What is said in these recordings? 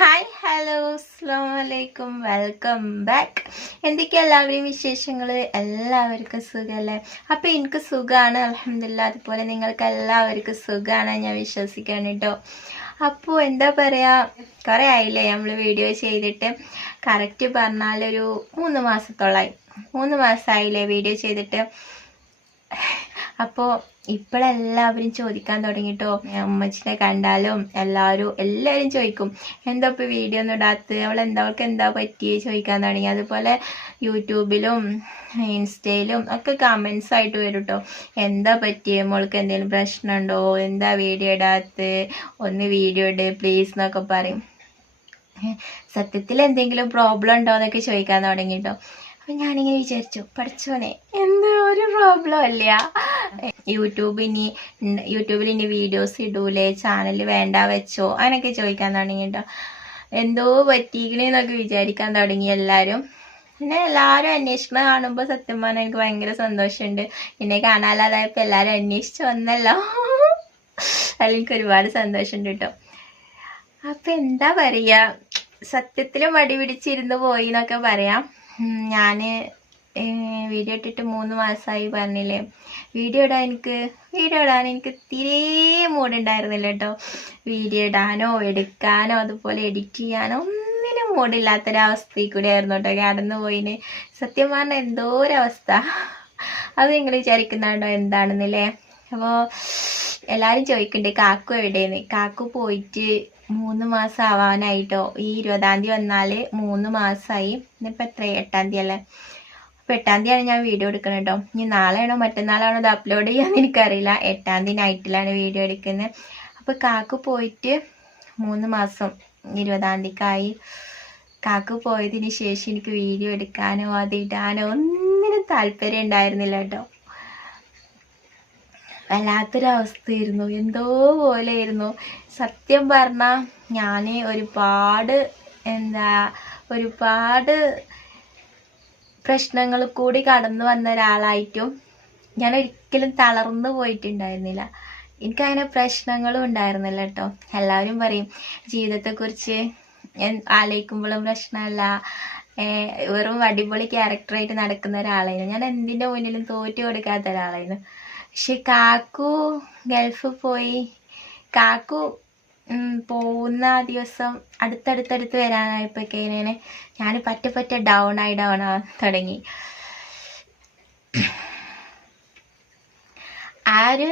Hi hello അസ്സാം വലൈക്കും welcome back എന്തൊക്കെയാ എല്ലാവരുടെയും വിശേഷങ്ങൾ എല്ലാവർക്കും സുഖമല്ലേ അപ്പോൾ എനിക്ക് സുഖമാണ് അലഹമില്ല അതുപോലെ നിങ്ങൾക്ക് എല്ലാവർക്കും സുഖമാണ് ഞാൻ വിശ്വസിക്കുകയാണ് കേട്ടോ അപ്പോൾ എന്താ പറയുക കുറേ ആയില്ലേ നമ്മൾ വീഡിയോ ചെയ്തിട്ട്? കറക്റ്റ് പറഞ്ഞാലൊരു മൂന്ന് മാസത്തോളമായി മൂന്ന് മാസമായില്ലേ വീഡിയോ ചെയ്തിട്ട്? അപ്പോൾ ഇപ്പോഴെല്ലാവരും ചോദിക്കാൻ തുടങ്ങിട്ടോ. അമ്മച്ചിനെ കണ്ടാലും എല്ലാവരും എല്ലാവരും ചോദിക്കും എന്താ ഇപ്പോൾ വീഡിയോ ഒന്നും ഇടാത്ത അവൾ എന്താ അവൾക്ക് എന്താ പറ്റിയേ? ചോദിക്കാൻ തുടങ്ങി. അതുപോലെ യൂട്യൂബിലും ഇൻസ്റ്റയിലും ഒക്കെ കമൻസ് ആയിട്ട് വരും കേട്ടോ എന്താ പറ്റിയേ? മോൾക്ക് എന്തെങ്കിലും പ്രശ്നമുണ്ടോ? എന്താ വീഡിയോ ഇടാത്ത ഒന്ന് വീഡിയോ ഇട് പ്ലീസ് എന്നൊക്കെ പറയും. സത്യത്തിൽ എന്തെങ്കിലും പ്രോബ്ലം ഉണ്ടോ എന്നൊക്കെ ചോദിക്കാൻ തുടങ്ങി കേട്ടോ അപ്പം ഞാനിങ്ങനെ വിചാരിച്ചു പഠിച്ചോനെ എന്താ ഒരു പ്രോബ്ലം ഇല്ല. യൂട്യൂബ് ഇനി യൂട്യൂബിൽ ഇനി വീഡിയോസ് ഇടൂലേ ചാനൽ വേണ്ട വെച്ചോ അങ്ങനെയൊക്കെ ചോദിക്കാൻ തുടങ്ങി എന്തോ പറ്റിക്കണേന്നൊക്കെ വിചാരിക്കാൻ തുടങ്ങി എല്ലാവരും പിന്നെ എല്ലാവരും അന്വേഷണം കാണുമ്പോൾ സത്യം പറഞ്ഞാൽ എനിക്ക് ഭയങ്കര സന്തോഷമുണ്ട്. പിന്നെ കാണാല്ലാതായപ്പോൾ എല്ലാവരും അന്വേഷിച്ച് വന്നല്ലോ. അതിൽ എനിക്ക് ഒരുപാട് സന്തോഷമുണ്ട് കേട്ടോ അപ്പം എന്താ പറയുക സത്യത്തിലും മടി പിടിച്ചിരുന്ന് പോയി എന്നൊക്കെ പറയാം. ഞാൻ വീഡിയോ ഇട്ടിട്ട് മൂന്ന് മാസമായി പറഞ്ഞില്ലേ. വീഡിയോ ഇടാൻ എനിക്ക് വീഡിയോ ഇടാൻ എനിക്ക് തീരെ മൂടുണ്ടായിരുന്നില്ല കേട്ടോ. വീഡിയോ ഇടാനോ എടുക്കാനോ അതുപോലെ എഡിറ്റ് ചെയ്യാനോ ഒന്നിനും മൂടില്ലാത്തൊരവസ്ഥയിൽ കൂടെ ആയിരുന്നു കേട്ടോ. കടന്നു പോയിന്. സത്യം പറഞ്ഞാൽ എന്തോ ഒരവസ്ഥ അത് നിങ്ങൾ വിചാരിക്കുന്നുണ്ടോ എന്താണെന്നല്ലേ? അപ്പോൾ എല്ലാവരും ചോദിക്കുന്നുണ്ട് കാക്കു എവിടെയെന്ന്? കാക്കു പോയിട്ട് മൂന്ന് മാസം ആവാനായിട്ടോ ഈ ഇരുപതാം തീയതി വന്നാൽ മൂന്ന് മാസമായി ഇന്നിപ്പോൾ എത്ര? എട്ടാം തീയതി അല്ലേ? അപ്പോൾ എട്ടാം തീയതിയാണ് ഞാൻ വീഡിയോ എടുക്കുന്നത് കേട്ടോ ഇനി നാളെയാണോ? മറ്റന്നാളാണോ ഇത് അപ്ലോഡ് ചെയ്യാന്ന് എനിക്കറിയില്ല. എട്ടാം തീയതി നൈറ്റിലാണ് വീഡിയോ എടുക്കുന്നത് അപ്പോൾ കാക്കു പോയിട്ട് മൂന്ന് മാസം ഇരുപതാം തീയതിക്കായി. കാക്കു പോയതിന് ശേഷം എനിക്ക് വീഡിയോ എടുക്കാനോ അത് ഇടാനോ ഒന്നിനും താല്പര്യം ഉണ്ടായിരുന്നില്ല കേട്ടോ വല്ലാത്തൊരവസ്ഥയായിരുന്നു. എന്തോ പോലെയായിരുന്നു. സത്യം പറഞ്ഞാൽ ഞാൻ ഒരുപാട് എന്താ ഒരുപാട് പ്രശ്നങ്ങൾ കൂടി കടന്നു വന്ന ഒരാളായിട്ടും ഞാൻ ഒരിക്കലും തളർന്നു പോയിട്ടുണ്ടായിരുന്നില്ല. എനിക്കങ്ങനെ പ്രശ്നങ്ങളും ഉണ്ടായിരുന്നില്ല കേട്ടോ. എല്ലാവരും പറയും ജീവിതത്തെക്കുറിച്ച് ആലോചിക്കുമ്പോഴും പ്രശ്നമല്ല. വെറും അടിപൊളി ക്യാരക്ടറായിട്ട് നടക്കുന്ന ഒരാളായിരുന്നു. ഞാൻ എന്തിന്റെ മുന്നിലും തോറ്റു കൊടുക്കാത്ത ഒരാളായിരുന്നു. പക്ഷെ കാക്കു ഗൾഫ് പോയി. കാക്കു പോകുന്ന ദിവസം അടുത്തടുത്തടുത്ത് വരാനായപ്പോഴേക്കേനെ ഞാൻ പറ്റ പറ്റ ഡൗൺ ആയി ഡൗൺ ആവാൻ തുടങ്ങി. ആ ഒരു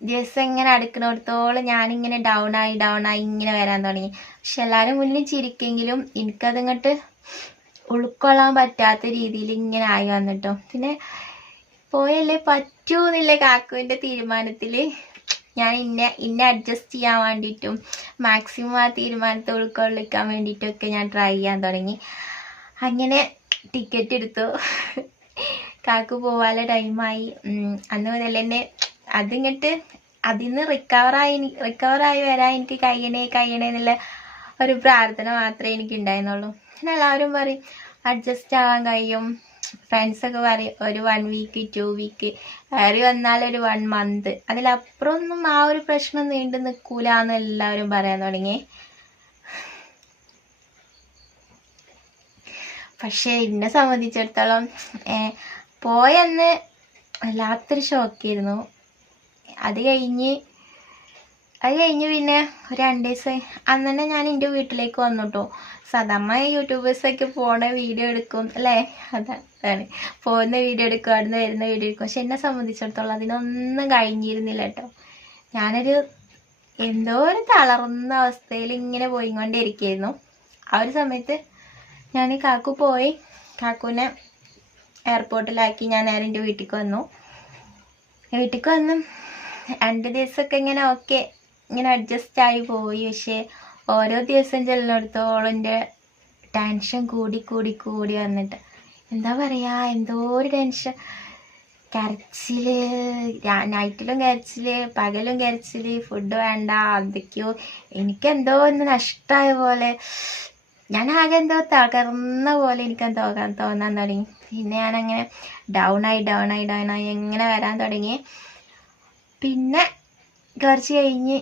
ദിവസം ഇങ്ങനെ അടുക്കണോടത്തോളം ഞാനിങ്ങനെ ഡൗൺ ആയി ഡൗൺ ആയി ഇങ്ങനെ വരാൻ തുടങ്ങി. പക്ഷെ എല്ലാവരും മുന്നിൽ ചിരിക്കെങ്കിലും എനിക്കതിങ്ങോട്ട് ഉൾക്കൊള്ളാൻ പറ്റാത്ത രീതിയിൽ ഇങ്ങനെ ആയി വന്നിട്ടോ. പിന്നെ പോയല്ലേ പറ്റൂ എന്നില്ല കാക്കുവിന്റെ തീരുമാനത്തിൽ ഞാൻ ഇന്നെ ഇന്നെ അഡ്ജസ്റ്റ് ചെയ്യാൻ വേണ്ടിയിട്ടും മാക്സിമം ആ തീരുമാനത്തെ ഉൾക്കൊള്ളിക്കാൻ വേണ്ടിയിട്ടൊക്കെ ഞാൻ ട്രൈ ചെയ്യാൻ തുടങ്ങി. അങ്ങനെ ടിക്കറ്റ് എടുത്തു. കാക്കു പോവാനുള്ള ടൈമായി അന്ന് മുതൽ തന്നെ അതിങ്ങോട്ട് അതിൽ നിന്ന് റിക്കവറായി റിക്കവറായി വരാൻ എനിക്ക് കഴിയണേ കഴിയണേ എന്നുള്ള ഒരു പ്രാർത്ഥന മാത്രമേ എനിക്ക് ഉണ്ടായിരുന്നുള്ളൂ എല്ലാവരും പറയും അഡ്ജസ്റ്റ് ആവാൻ കഴിയും. ഫ്രണ്ട്സൊക്കെ പറയും ഒരു വൺ വീക്ക് ടു വീക്ക് കയറി വന്നാൽ ഒരു വൺ മന്ത് അതിലപ്പുറം ഒന്നും ആ ഒരു പ്രശ്നം നീണ്ടു നിൽക്കൂല എന്ന് എല്ലാവരും പറയാൻ തുടങ്ങി. പക്ഷേ എന്നെ സംബന്ധിച്ചിടത്തോളം പോയന്ന് വല്ലാത്തൊരു ഷോക്കായിരുന്നു അത് കഴിഞ്ഞ് അത് കഴിഞ്ഞ് പിന്നെ ഒരു രണ്ട് ദിവസം അന്ന് തന്നെ ഞാൻ എന്റെ വീട്ടിലേക്ക് വന്നു കേട്ടോ സാധാരണ യൂട്യൂബേഴ്സൊക്കെ പോണ വീഡിയോ എടുക്കും അല്ലേ? അതാണ് പോകുന്ന വീഡിയോ എടുക്കും അവിടുന്ന് വരുന്ന വീഡിയോ എടുക്കും. പക്ഷെ എന്നെ സംബന്ധിച്ചിടത്തോളം അതിനൊന്നും കഴിഞ്ഞിരുന്നില്ല കേട്ടോ. ഞാനൊരു എന്തോ ഒരു തളർന്ന അവസ്ഥയിൽ ഇങ്ങനെ പോയിക്കൊണ്ടിരിക്കുകയായിരുന്നു. ആ ഒരു സമയത്ത് ഞാൻ കാക്കു പോയി. കാക്കുവിനെ എയർപോർട്ടിലാക്കി ഞാൻ നേരെ എന്റെ വീട്ടിലേക്ക് വന്നു. വീട്ടിലേക്ക് വന്നു രണ്ട് ദിവസമൊക്കെ ഇങ്ങനെ ഓക്കെ ഇങ്ങനെ അഡ്ജസ്റ്റ് ആയി പോയി. പക്ഷേ ഓരോ ദിവസം ചെല്ലുന്നിടത്തോളം എന്റെ ടെൻഷൻ കൂടി കൂടി കൂടി വന്നിട്ട്. എന്താ പറയുക എന്തോ ഒരു ടെൻഷൻ കരച്ചിൽ നൈറ്റിലും കരച്ചിൽ പകലും കരച്ചിൽ ഫുഡ് വേണ്ട എന്തൊക്കെയോ എനിക്കെന്തോ ഒന്ന് നഷ്ടമായ പോലെ. ഞാൻ ആകെ എന്തോ തകർന്ന പോലെ എനിക്കെന്തോ തോന്നാൻ തോന്നാൻ തുടങ്ങി. പിന്നെ ഞാനങ്ങനെ ആയി ഡൗൺ ആയി എങ്ങനെ വരാൻ തുടങ്ങി. പിന്നെ കുറച്ച് കഴിഞ്ഞ്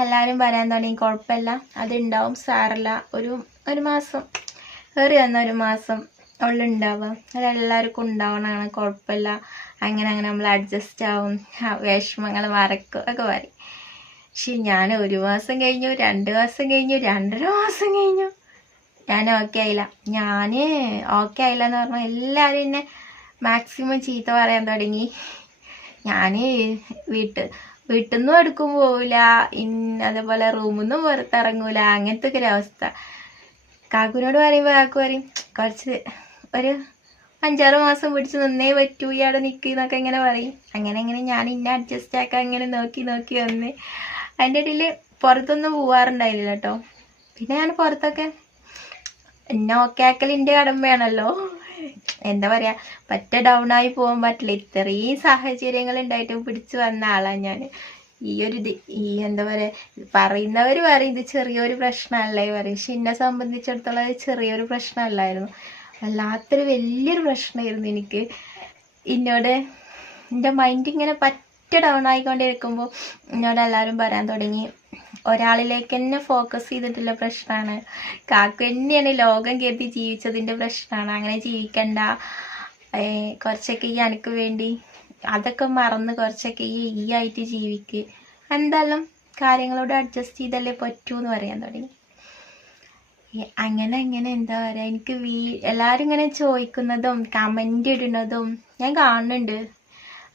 എല്ലാവരും പറയാൻ തുടങ്ങി. കുഴപ്പമില്ല. അതുണ്ടാവും. സാറില്ല ഒരു ഒരു മാസം. കയറി വന്ന ഒരു മാസം ഉള്ളുണ്ടാവുക അതെല്ലാവർക്കും ഉണ്ടാവണമാണ് കുഴപ്പമില്ല. അങ്ങനെ അങ്ങനെ നമ്മൾ അഡ്ജസ്റ്റ് ആവും. വിഷമങ്ങൾ മറക്കും ഒക്കെ പറയും പക്ഷെ ഞാൻ ഒരു മാസം കഴിഞ്ഞു രണ്ട് മാസം കഴിഞ്ഞു രണ്ടര മാസം കഴിഞ്ഞു. ഞാൻ ഓക്കെ ആയില്ല. ഞാൻ ഓക്കെ ആയില്ല എന്ന് പറഞ്ഞാൽ എല്ലാവരും എന്നെ മാക്സിമം ചീത്ത പറയാൻ തുടങ്ങി. ഞാൻ വീട്ട് വീട്ടിൽ നിന്നും എടുക്കും പോവില്ല അതേപോലെ റൂമിൽ നിന്നും പുറത്തിറങ്ങൂല. അങ്ങനത്തെ ഒക്കെ ഒരു അവസ്ഥ. കാക്കുവിനോട് പറയുമ്പോൾ കാക്കു പറയും കുറച്ച് ഒരു അഞ്ചാറ് മാസം പിടിച്ച് നിന്നേ പറ്റൂ ഇയാടെ നിൽക്കുന്നൊക്കെ ഇങ്ങനെ പറയും. അങ്ങനെ അങ്ങനെ ഞാൻ ഇന്നെ അഡ്ജസ്റ്റ് ആക്കാൻ ഇങ്ങനെ നോക്കി നോക്കി വന്ന് അതിന്റെ ഇടയിൽ പുറത്തൊന്നും പോവാറുണ്ടായില്ല കേട്ടോ. പിന്നെ ഞാൻ പുറത്തൊക്കെ എന്നെ ഓക്കെ ആക്കൽ എന്റെ കടമയാണല്ലോ. എന്താ പറയാ പറ്റ ഡൗൺ ആയി പോകാൻ പറ്റില്ല. ഇത്രയും സാഹചര്യങ്ങൾ ഉണ്ടായിട്ടും പിടിച്ചു വന്ന ആളാണ് ഞാൻ ഈ ഒരു ഈ എന്താ പറയാ പറയുന്നവർ പറയും ഇത് ചെറിയൊരു പ്രശ്നമല്ലേ പറയും. പക്ഷെ എന്നെ സംബന്ധിച്ചിടത്തോളം അത് ചെറിയൊരു പ്രശ്നമല്ലായിരുന്നു. വല്ലാത്തൊരു വലിയൊരു പ്രശ്നമായിരുന്നു എനിക്ക്. എന്നോട് എന്റെ മൈൻഡ് ഇങ്ങനെ പറ്റ ഡൗൺ ആയിക്കൊണ്ടിരിക്കുമ്പോൾ എന്നോട് എല്ലാവരും പറയാൻ തുടങ്ങി ഒരാളിലേക്ക് തന്നെ ഫോക്കസ് ചെയ്തിട്ടുള്ള പ്രശ്നമാണ് കാക്കു തന്നെയാണ് ലോകം കരുതി ജീവിച്ചതിന്റെ പ്രശ്നമാണ് അങ്ങനെ ജീവിക്കണ്ട. കുറച്ചൊക്കെ ഈ എനിക്ക് വേണ്ടി അതൊക്കെ മറന്ന് കുറച്ചൊക്കെ ഈ ഈ ആയിട്ട് ജീവിക്ക്. എന്തായാലും കാര്യങ്ങളോട് അഡ്ജസ്റ്റ് ചെയ്തല്ലേ പറ്റൂ എന്ന് പറയാൻ തുടങ്ങി. അങ്ങനെ അങ്ങനെ എന്താ പറയുക എനിക്ക് വീ എല്ലാവരും ഇങ്ങനെ ചോദിക്കുന്നതും കമന്റ് ഇടുന്നതും ഞാൻ കാണുന്നുണ്ട്.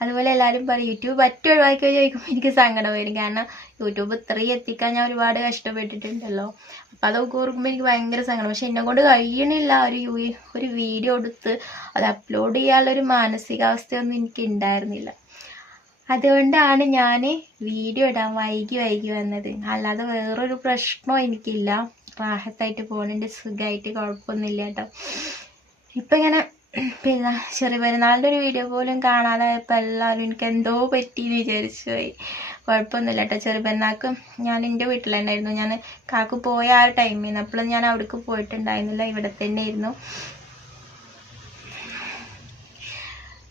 അതുപോലെ എല്ലാവരും പറയും യൂട്യൂബ് ഒറ്റ ഒഴിവാക്കി ചോദിക്കുമ്പോൾ എനിക്ക് സങ്കടം വരും. കാരണം യൂട്യൂബ് ഇത്രയും എത്തിക്കാൻ ഞാൻ ഒരുപാട് കഷ്ടപ്പെട്ടിട്ടുണ്ടല്ലോ. അപ്പം അതൊക്കെ ഓർക്കുമ്പോൾ എനിക്ക് ഭയങ്കര സങ്കടം. പക്ഷെ എന്നെ കൊണ്ട് കഴിയണില്ല ഒരു യു- ഒരു വീഡിയോ എടുത്ത് അത് അപ്ലോഡ് ചെയ്യാനുള്ള ഒരു മാനസികാവസ്ഥയൊന്നും എനിക്ക് ഉണ്ടായിരുന്നില്ല. അതുകൊണ്ടാണ് ഞാൻ വീഡിയോ ഇടാൻ വൈകി വൈകി വന്നത്. അല്ലാതെ വേറൊരു പ്രശ്നവും എനിക്കില്ല. റാഹത്തായിട്ട് പോകുന്നുണ്ട് സുഖമായിട്ട് കുഴപ്പമൊന്നുമില്ല കേട്ടോ. ഇപ്പം ഇങ്ങനെ പിന്നെ ചെറിയ പെരുന്നാളിന്റെ ഒരു വീഡിയോ പോലും കാണാതായപ്പോൾ എല്ലാവരും എനിക്ക് എന്തോ പറ്റിയെന്ന് വിചാരിച്ചു പോയി. കുഴപ്പമൊന്നുമില്ല കേട്ടോ ചെറിയ പെരുന്നാൾക്ക് ഞാൻ എന്റെ വീട്ടിലുണ്ടായിരുന്നു ഞാൻ കാക്കു പോയ ആ ടൈമിൽ അപ്പോഴും ഞാൻ അവിടേക്ക് പോയിട്ടുണ്ടായിരുന്നില്ല. ഇവിടെ തന്നെ ആയിരുന്നു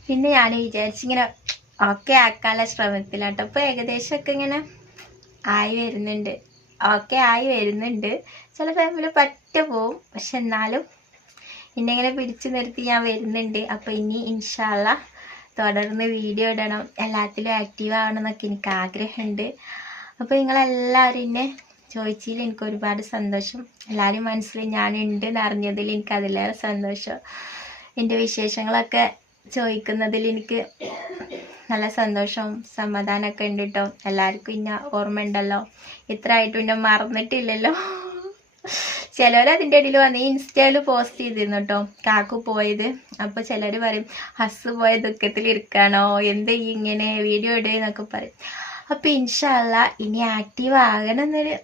പിന്നെ ഞാൻ വിചാരിച്ചിങ്ങനെ ഓക്കെ ആക്കാനുള്ള ശ്രമത്തിലാട്ടോ അപ്പോൾ ഏകദേശമൊക്കെ ഇങ്ങനെ ആയി വരുന്നുണ്ട്. ഓക്കെ ആയി വരുന്നുണ്ട്. ചില ടൈമിൽ പറ്റ പോവും. പക്ഷെ എന്നാലും എന്നെ ഇങ്ങനെ പിടിച്ചു നിർത്തി ഞാൻ വരുന്നുണ്ട്. അപ്പോൾ ഇനി ഇൻഷാല്ല തുടർന്ന് വീഡിയോ ഇടണം. എല്ലാത്തിലും ആക്റ്റീവ് ആവണം എന്നൊക്കെ എനിക്ക് ആഗ്രഹമുണ്ട്. അപ്പോൾ നിങ്ങളെല്ലാവരും എന്നെ ചോദിച്ചതിൽ എനിക്ക് ഒരുപാട് സന്തോഷം. എല്ലാവരും മനസ്സിൽ ഞാനുണ്ട് എന്ന് അറിഞ്ഞതിൽ എനിക്ക് അതിലേറെ സന്തോഷം. എന്റെ വിശേഷങ്ങളൊക്കെ ചോദിക്കുന്നതിൽ എനിക്ക് നല്ല സന്തോഷവും സമാധാനമൊക്കെ ഉണ്ട് കേട്ടോ എല്ലാവർക്കും ഇന്ന ഓർമ്മ ഉണ്ടല്ലോ ഇത്ര ആയിട്ടും മറന്നിട്ടില്ലല്ലോ. ചിലർ അതിന്റെ ഇടയിൽ വന്ന് ഇൻസ്റ്റയിൽ പോസ്റ്റ് ചെയ്തിരുന്നു കേട്ടോ കാക്കു പോയത്. അപ്പോൾ ചിലർ പറയും ഹസ് പോയ ദുഃഖത്തിൽ ഇരിക്കാണോ? എന്ത് ഇങ്ങനെ വീഡിയോ ഇടുക എന്നൊക്കെ പറയും. അപ്പോൾ ഇൻഷല്ല ഇനി ആക്റ്റീവ് ആകണം എന്നൊരു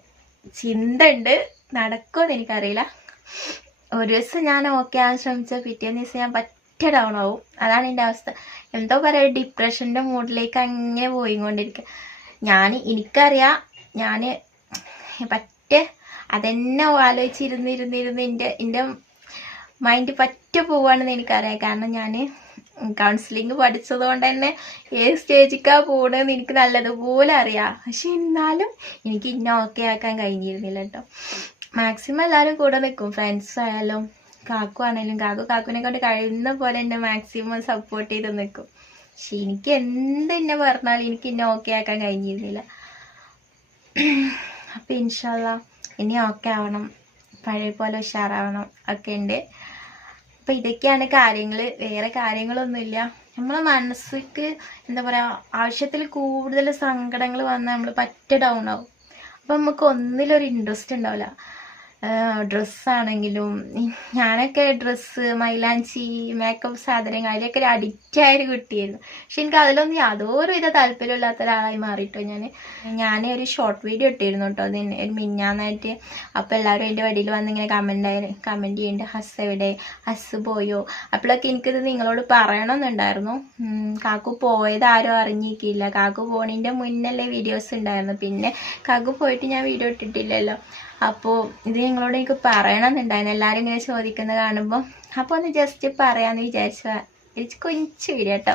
ചിന്ത ഉണ്ട് നടക്കുമെന്ന് എനിക്കറിയില്ല. ഒരു ദിവസം ഞാൻ ഓക്കെ ആകാൻ ശ്രമിച്ച പിറ്റേന്ന് ദിവസം ഞാൻ പറ്റ ഡൗൺ ആവും. അതാണ് എന്റെ അവസ്ഥ. എന്തോ പറയുക ഡിപ്രഷന്റെ മൂഡിലേക്ക് അങ്ങനെ പോയിക്കൊണ്ടിരിക്കുക ഞാൻ എനിക്കറിയാം ഞാൻ പറ്റ അതെന്നെ ആലോചിച്ചിരുന്നിരുന്നിരുന്ന് എന്റെ എന്റെ മൈൻഡ് പറ്റ പോവാണെന്ന് എനിക്കറിയാം. കാരണം ഞാൻ കൗൺസിലിംഗ് പഠിച്ചത് കൊണ്ട് തന്നെ ഏത് സ്റ്റേജിക്കാണ് പോകണമെന്ന് എനിക്ക് നല്ലതുപോലെ അറിയാം. പക്ഷെ എന്നാലും എനിക്ക് ഇന്ന ഓക്കെ ആക്കാൻ കഴിഞ്ഞിരുന്നില്ല കേട്ടോ മാക്സിമം എല്ലാവരും കൂടെ നിൽക്കും ഫ്രണ്ട്സ് ആയാലും കാക്കു ആണെങ്കിലും കാക്കു കാക്കുവിനെ കൊണ്ട് കഴിയുന്ന പോലെ എന്നെ മാക്സിമം സപ്പോർട്ട് ചെയ്ത് നിൽക്കും പക്ഷെ എനിക്ക് എന്ത് എന്നെ പറഞ്ഞാലും എനിക്ക് ഇന്ന ഓക്കെ ആക്കാൻ കഴിഞ്ഞിരുന്നില്ല. അപ്പം ഇൻഷാല്ല ഇനി ഓക്കെ ആവണം. പഴയ പോലെ ഉഷാറാവണം. ഒക്കെ ഉണ്ട് അപ്പം ഇതൊക്കെയാണ് കാര്യങ്ങൾ വേറെ കാര്യങ്ങളൊന്നുമില്ല നമ്മളെ മനസ്സിക്ക് എന്താ പറയുക ആവശ്യത്തിൽ കൂടുതൽ സങ്കടങ്ങൾ വന്നാൽ നമ്മൾ പറ്റ ഡൗൺ ആവും. അപ്പം നമുക്ക് ഒന്നിലൊരു ഇൻട്രസ്റ്റ് ഉണ്ടാവില്ല ഡ്രസ്സാണെങ്കിലും ഞാനൊക്കെ ഡ്രസ്സ് മൈലാഞ്ചി മേക്കപ്പ് സാധനങ്ങൾ അതിലൊക്കെ ഒരു അഡിക്റ്റ് ആയൊരു കുട്ടിയായിരുന്നു. പക്ഷെ എനിക്ക് അതിലൊന്നും യാതൊരു വിധ താല്പര്യമില്ലാത്ത ഒരാളായി മാറിയിട്ടോ ഞാൻ ഞാൻ ഒരു ഷോർട്ട് വീഡിയോ ഇട്ടിരുന്നു കേട്ടോ അതിന് ഒരു മിന്നാന്നായിട്ട് അപ്പോൾ എല്ലാവരും എന്റെ വടിയിൽ വന്ന് ഇങ്ങനെ കമന്റ് ആയി കമന്റ് ചെയ്യുന്നുണ്ട് ഹസ് എവിടെ ഹസ് പോയോ? അപ്പോഴൊക്കെ എനിക്കിത് നിങ്ങളോട് പറയണമെന്നുണ്ടായിരുന്നു കാക്കു പോയത് ആരും അറിഞ്ഞിരിക്കില്ല. കാക്കു പോണിന്റെ മുന്നല്ലേ വീഡിയോസ് ഉണ്ടായിരുന്നു പിന്നെ കാക്കു പോയിട്ട് ഞാൻ വീഡിയോ ഇട്ടിട്ടില്ലല്ലോ. അപ്പോൾ ഇത് നിങ്ങളോട് എനിക്ക് പറയണമെന്നുണ്ടായിരുന്നു. എല്ലാവരും ഇങ്ങനെ ചോദിക്കുന്നത് കാണുമ്പോൾ അപ്പോൾ ഒന്ന് ജസ്റ്റ് പറയാമെന്ന് വിചാരിച്ചു. കൊഞ്ച് വീഡിയോ കേട്ടോ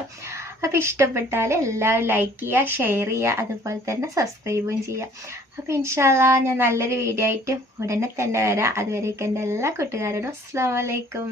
അപ്പോൾ ഇഷ്ടപ്പെട്ടാൽ എല്ലാവരും ലൈക്ക് ചെയ്യുക ഷെയർ ചെയ്യുക അതുപോലെ തന്നെ സബ്സ്ക്രൈബും ചെയ്യുക. അപ്പോൾ ഇൻഷാല്ല ഞാൻ നല്ലൊരു വീഡിയോ ആയിട്ട് ഉടനെ തന്നെ വരാം. അതുവരേക്കും എന്റെ എല്ലാ കൂട്ടുകാരോടും അസ്സാം വലൈക്കും